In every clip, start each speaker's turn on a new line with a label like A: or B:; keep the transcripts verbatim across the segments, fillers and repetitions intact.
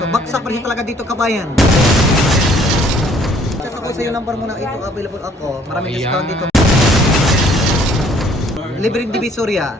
A: Baksak pa rin talaga dito, kabayan. Check ako sa iyo number muna. Ito available ako. Maraming
B: Ayan.
A: discount dito. Libre in Divisoria.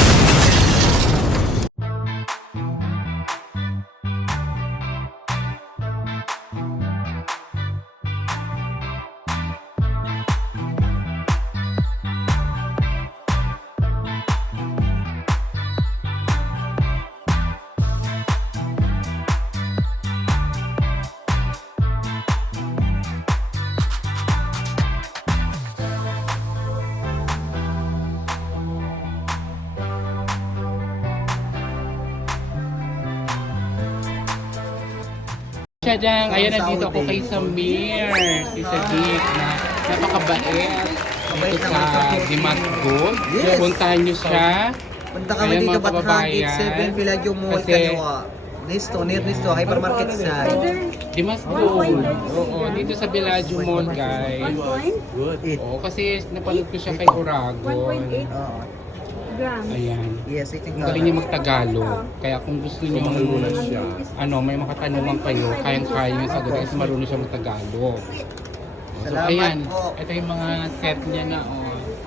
B: Siya dyan, ayan nandito ako kay Samir, si Sadiq na napakabait dito sa Dimas Gold.
A: Yes.
B: Puntahan niyo siya.
A: Punta kami
B: Ayan,
A: dito,
B: mga
A: Bathan,
B: kababayan.
A: eight seven, Pilagyo Mall,
B: Kasi-
A: Kaliwa. Nesto, near Nesto, hypermarket side.
B: Dimas Gold. Oo, dito sa Bellagio Mall, guys.
A: It.
B: Oo, kasi napanood ko siya kay Uragon.
C: one point eight
A: Oo.
C: grams.
B: Ayan.
A: Yes, I think
B: Ang galing niya magtagalog. Kaya kung gusto niyo ano, may mga katanungan kayo, kayang-kaya niyo sagutin kasi marunong siya magtagalog. So,
A: Salamat
B: ayan.
A: po.
B: Ito yung mga set niya na, oh.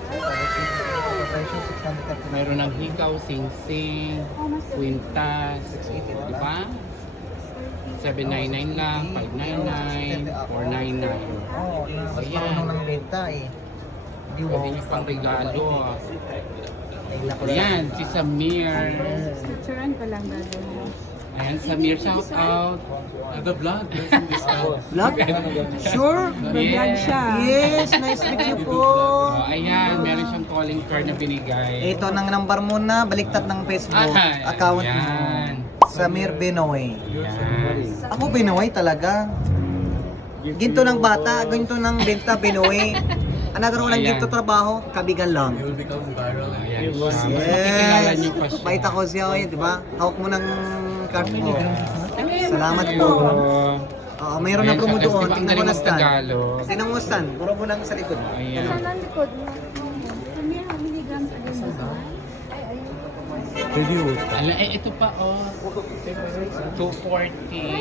B: Mayroon ng hikaw, sing-sing, kwintas, di ba? seven ninety-nine lang, five ninety-nine, four ninety-nine.
A: Oo, na- mas
B: Ayan.
A: marunong ng benta eh. Di
B: Pwede
A: wow.
B: niyo pang regalo.
A: Ay, naku.
B: Ayan, si Samir.
C: Picturean ko lang gagawin.
B: Ayan, Samir, shout out.
D: The vlog, there's some discount.
A: Vlog? Sure?
C: Vlog siya.
A: Yes, nice meet you po.
B: Oh, ayan, meron siyang calling card na binigay.
A: Ito ng number mo na, baliktad ng Facebook
B: Ay,
A: account mo.
B: ayan.
A: Samir Benoy.
B: Ayan.
A: Ako Benoy talaga. Ginto ng bata, ginto ng benta, Benoy. Another one ng
B: Ayan.
A: ginto trabaho, kabigan lang.
D: You will become viral.
B: Ayan siya. Mas makikilala niyo pa siya.
A: Bait ako siya, eh, di ba? Hawak mo ng card mo. Salamat po.
B: Oo.
A: Oo, mayroon na
B: Ayan
A: promo
B: siya. Kasi
A: doon.
B: diba ang
A: Tingnan mo
B: galing
A: na stand.
B: mag-Tagalog?
A: Tingnan mo stand. Puro mo lang sa likod.
B: Ayan.
C: Sa likod mo. Samir, how many grams again this one? Ay, ayun.
B: Ala, eh, ito pa, oh. two forty.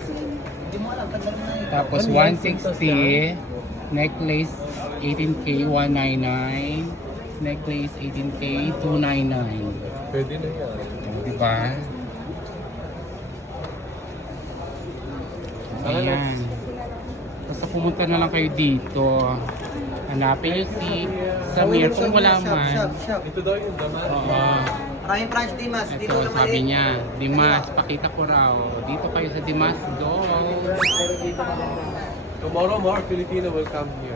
B: Tapos one sixty. Necklace eighteen K, one ninety-nine. Necklace eighteen K, two ninety-nine.
D: Pwede na yan.
B: Oh, diba? Ayan. Basta pumunta na lang kayo dito. Hanapin nyo si Samir kung wala
A: Shop,
B: man.
A: shop, shop.
D: Ito daw yung daman.
B: Oo.
A: Maraming branch, Dimas. Dito
B: Ito,
A: na
B: sabi
A: maliit.
B: niya, Dimas, pakita ko raw. Dito kayo sa Dimas, go!
D: Tomorrow more Filipino will come here.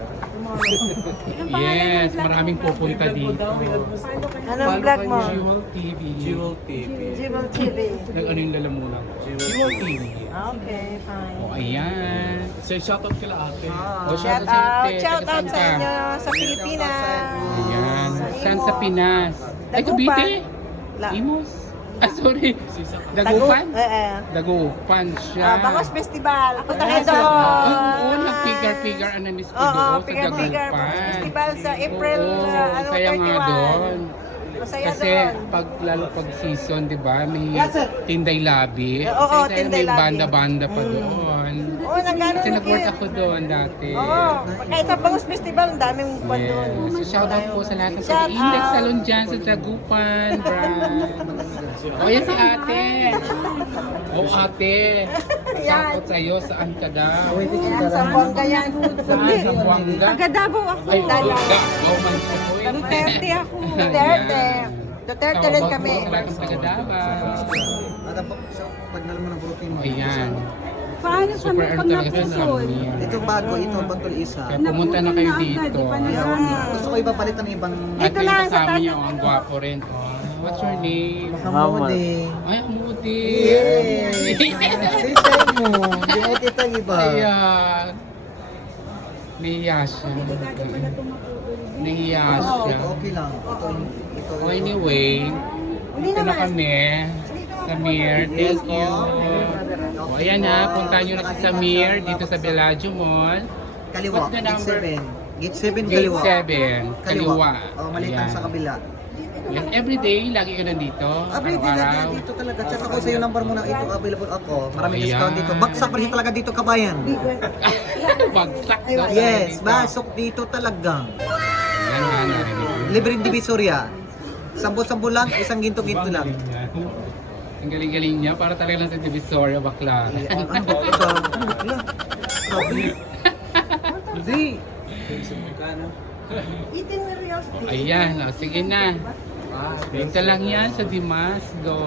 B: Yes, maraming pupunta dito.
E: Anong vlog mo?
B: Jewel T V.
D: Jewel T V.
E: Jewel T V.
B: Nag ano yung lalamunan? Jewel T V.
E: Okay, fine.
B: O, ayan.
D: Say shoutout kila ate.
B: O,
E: Shout
B: out sa
E: out,
B: ate.
E: shout
B: Taga
E: out
B: saan
E: sa
B: ka?
E: inyo sa Pilipinas.
B: Ayan. Saan sa
E: Imo.
B: Pinas? Ay,
E: Dagupan.
B: Cavite?
E: La.
B: Imos? Ah, sorry.
E: Tagu-
B: Dagupan?
E: Eh, eh.
B: Dagupan siya.
E: Ah, Bangos Festival. Punta kayo
B: Ah,
E: doon.
B: Oo, nag-figure-figure ang namis ko
E: Oo,
B: doon sa
E: figure-figure.
B: Dagupan.
E: Festival sa April,
B: Oo,
E: uh, ano,
B: saya nga
E: thirty-one.
B: doon.
E: Masaya
B: Kasi
E: doon.
B: pag lalo pag season, 'di ba, may
A: Yes, sir.
B: Tinday Labi.
E: Oo,
B: Kasi
E: Tinday
B: may
E: Labi.
B: banda-banda pa doon.
E: Oo, nagano
B: Kasi
E: na
B: nag-work
E: yun.
B: ako doon dati.
E: Oo, kahit sa Bangos Festival, ang daming kwan doon.
B: Yes. So, shout out po sa lahat ng
E: Shout
B: Index
E: out.
B: Salon dyan sa Dagupan, brand. O, yan si ate. O, ate. Shout out sa'yo. Saan ka daw?
E: Yan, sa Buanga yan.
B: Saan? Sa Buanga?
C: Taga Davao ako.
B: Ay,
E: Dala.
B: Buanga. Bauman ko po eh.
E: Duterte ako. Duterte. Duterte rin kami.
B: Sa lahat ng taga Davao.
A: At ang so, pag nalam mo ng protein mo.
B: Ayan.
C: Paano sa
B: Super
C: mga
B: ano
C: pag
B: talaga sa
C: napusol?
B: Samir.
A: Ito bago, ito batul isa.
B: Kaya pumunta na kayo dito.
A: Ayaw, gusto ko ibabalik ng ibang
B: At
E: Ito
B: yung
E: lang, sa
B: kasama
E: taas
B: niyo,
E: ng-
B: ang gwapo rin. Oh. What's your name?
A: makamodi.
B: Ay, Amudi.
A: Yes! Sister mo, hindi mo kita iba.
B: Ayan. Nahiya siya. Nahiya siya.
A: Ito okay lang. Ito, ito.
B: Oh, anyway,
E: Hindi
B: ito na
E: naman.
B: kami. Samir, thank you. O, ayan ha, punta nyo na si Samir dito sa Bellagio Mall.
A: Kaliwa,
B: What's the
A: gate
B: number?
A: seven. Gate seven,
B: Gate
A: kaliwa.
B: seven, kaliwa.
A: Oh, maliit lang
B: Ayan.
A: sa kabila.
B: Yan, everyday, lagi ka nandito?
A: Every day lagi
B: Araw-araw?
A: na dito talaga. Chat ako sa iyo number mo na ito. Available ako. Maraming
B: Ayan.
A: discount dito. Baksak pa rin talaga dito, kabayan.
B: Bagsak daw.
A: Yes,
B: dito.
A: basok dito talaga.
B: Yan nga, narinig mo.
A: Libreng divisoria. Sambo-sambo lang, isang ginto-ginto lang.
B: Ang galing-galing niya, para talaga lang sa Divisoria, bakla.
A: Ano ba ito? Ano ba ito? Grabe. Hindi.
C: Itinerary of the
B: Ayan, o, sige na. Dito lang yan sa Dimasdo.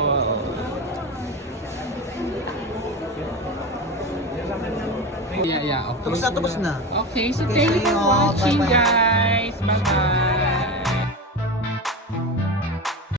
B: Yeah, yeah, okay.
A: Tapos na, tapos na.
B: Okay, so
A: Okay,
B: thank you
A: sa'yo.
B: for watching,
A: Bye-bye.
B: guys. Bye-bye.